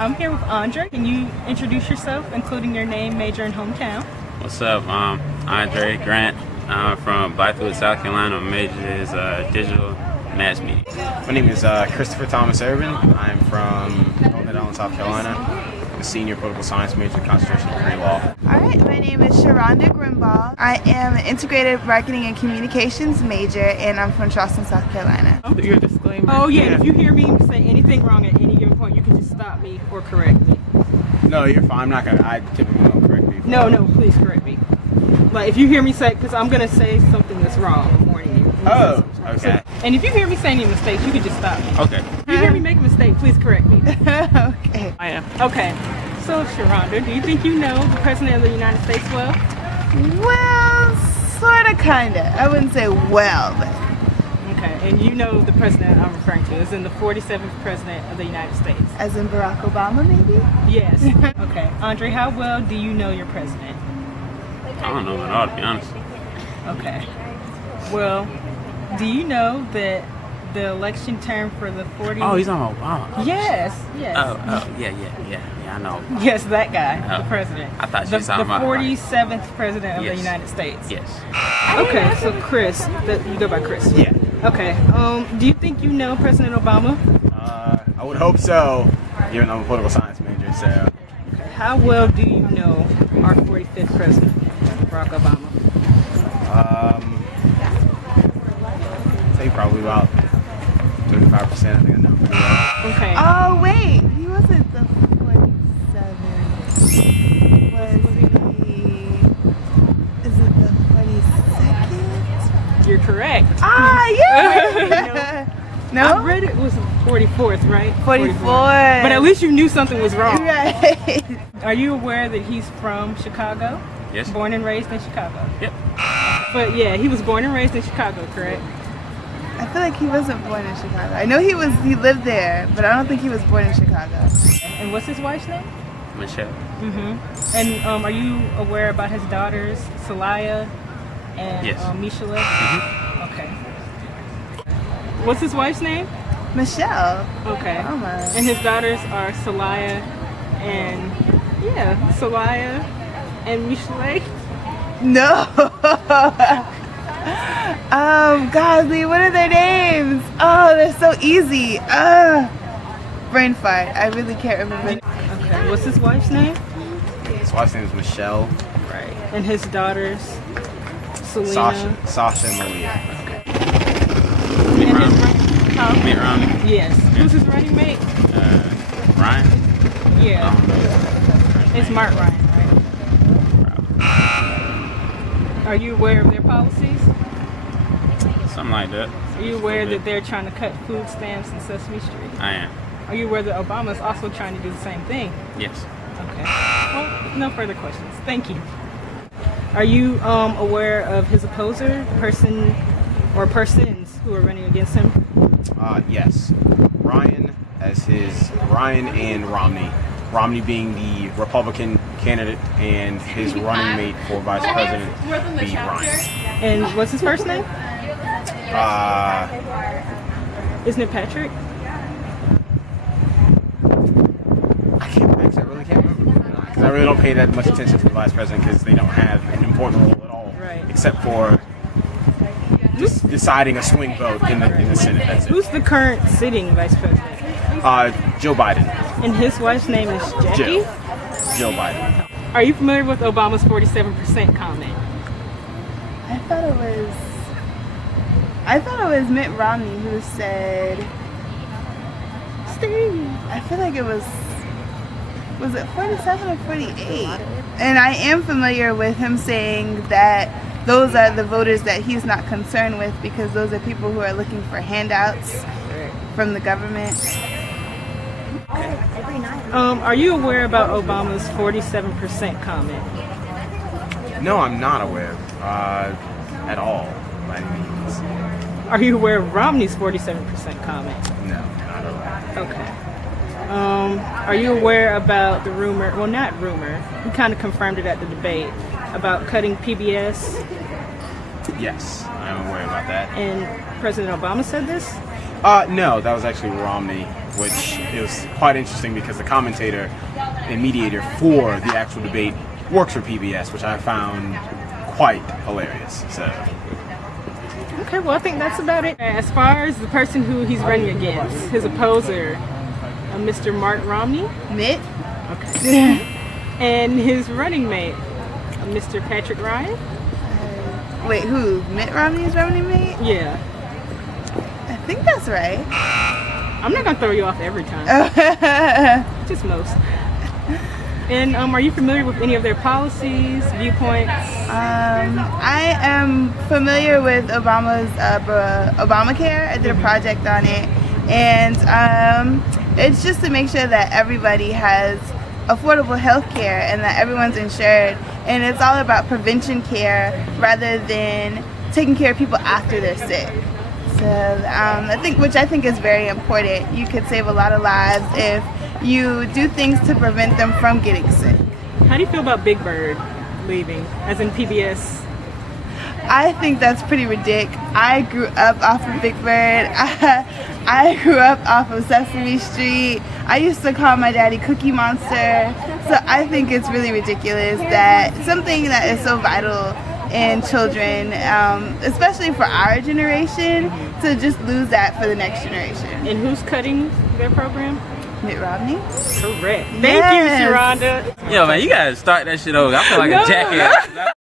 I'm here with Andre. Can you introduce yourself, including your name, major, and hometown? What's up? Andre Grant. I'm from Blythewood, South Carolina. My major is digital mass media. My name is Christopher Thomas Urban. I'm from Northern Island, South Carolina. I'm a senior political science major, concentration in pre-law. All right, my name is Sharonda Grimball. I am an integrated marketing and communications major, and I'm from Charleston, South Carolina. Your disclaimer. Oh yeah, if you hear me say anything wrong at any given point, you can just stop me or correct me. No, you're fine. I'm not gonna. I typically don't correct people. No, please correct me. Like if you hear me say, because I'm gonna say something that's wrong, I'm warning you. Oh, okay. And if you hear me say any mistakes, you can just stop me. Okay. If you hear me make a mistake, please correct me. Okay. I am. Okay. So Sharonda, do you think you know the President of the United States well? Well, sorta, kinda. I wouldn't say well, but Okay, and you know the president I'm referring to is in the 47th President of the United States. as in Barack Obama, maybe? Yes. Okay. Andre, how well do you know your president? I don't know at all, to be honest. Okay. Well, do you know that the election term for the 40... Oh, he's on Obama. Yes. Oh, yeah, I know. Yes, that guy, the Oh. president. I thought you the, were talking about, the like- 47th President of the Yes. United States. Yes. Okay, so Chris, you go by Chris. Yeah. Okay. Do you think you know President Obama? I would hope so. Given I'm a political science major, so. How well do you know our 45th President, Barack Obama? I'd say probably about 35%. I think I know pretty well. Okay. Oh, wait. He wasn't the 47th. Was he... Is it the 42nd? You're correct. Ah, yeah! I No? read it was 44th, right? 44. But at least you knew something was wrong. Right. Are you aware that he's from Chicago? Yes. Born and raised in Chicago. Yep. But yeah, he was born and raised in Chicago, correct? I feel like he wasn't born in Chicago. I know he lived there, but I don't think he was born in Chicago. And what's his wife's name? Michelle. Mm-hmm. And are you aware about his daughters, Celaya and Yes. Mishala? Mm-hmm. Okay. What's his wife's name? Michelle. Okay. Oh my. And his daughters are Celaya and Celaya and Mishala. No. Godly, what are their names? Oh, they're so easy. Brain fart. I really can't remember. Okay. What's his wife's name? His wife's name is Michelle. Right. And his daughters, Selena. Sasha and Malia. Mitt And Romney. huh? Mitt Romney. Yes. Who's his running mate? Ryan. I Yeah. don't know. It's Mark Ryan, right? Are you aware of their policies? Something like that. Are you aware that they're trying to cut food stamps in Sesame Street? I am. Are you aware that Obama is also trying to do the same thing? Yes. Okay. Well, no further questions. Thank you. Are you aware of his opposer, person or persons who are running against him? Yes. Ryan and Romney. Romney being the Republican candidate and his running mate for vice president be Ryan. And what's his first name? Isn't it Patrick? I really can't remember. Because I really don't pay that much attention to the vice president because they don't have an important role at all. Right. Except for just deciding a swing vote in the Senate. That's it. Who's the current sitting vice president? Joe Biden. And his wife's name is Jackie? Joe Biden. Are you familiar with Obama's 47% comment? I thought it was Mitt Romney who said, Steve. I feel like it was it 47 or 48? And I am familiar with him saying that those are the voters that he's not concerned with because those are people who are looking for handouts from the government. Are you aware about Obama's 47% comment? No, I'm not aware at all by any means. Are you aware of Romney's 47% comment? No, not at all. Okay. Are you aware about the rumor, well not rumor, he kind of confirmed it at the debate, about cutting PBS? Yes, I'm aware about that. And President Obama said this? No, that was actually Romney which it was quite interesting because the commentator and mediator for the actual debate works for PBS, which I found quite hilarious. So. Okay, well, I think that's about it. As far as the person who he's running against, his opposer, Mr. Mark Romney. Mitt? Okay. And his running mate, Mr. Patrick Ryan. Wait, who? Mitt Romney's running mate? Yeah. I think that's right. I'm not gonna throw you off every time. Just most. And are you familiar with any of their policies, viewpoints? I am familiar with Obama's Obamacare. I did a project on it, and it's just to make sure that everybody has affordable health care and that everyone's insured. And it's all about prevention care rather than taking care of people after they're sick. So which I think is very important. You could save a lot of lives if you do things to prevent them from getting sick. How do you feel about Big Bird leaving, as in PBS? I think that's pretty ridiculous. I grew up off of Big Bird. I grew up off of Sesame Street. I used to call my daddy Cookie Monster. So I think it's really ridiculous that something that is so vital in children, especially for our generation, to just lose that for the next generation. And who's cutting their program? Mitt Romney? Correct. Thank Yes. you, Sharonda. Yo, man, you gotta start that shit over. I feel like No. a jackass.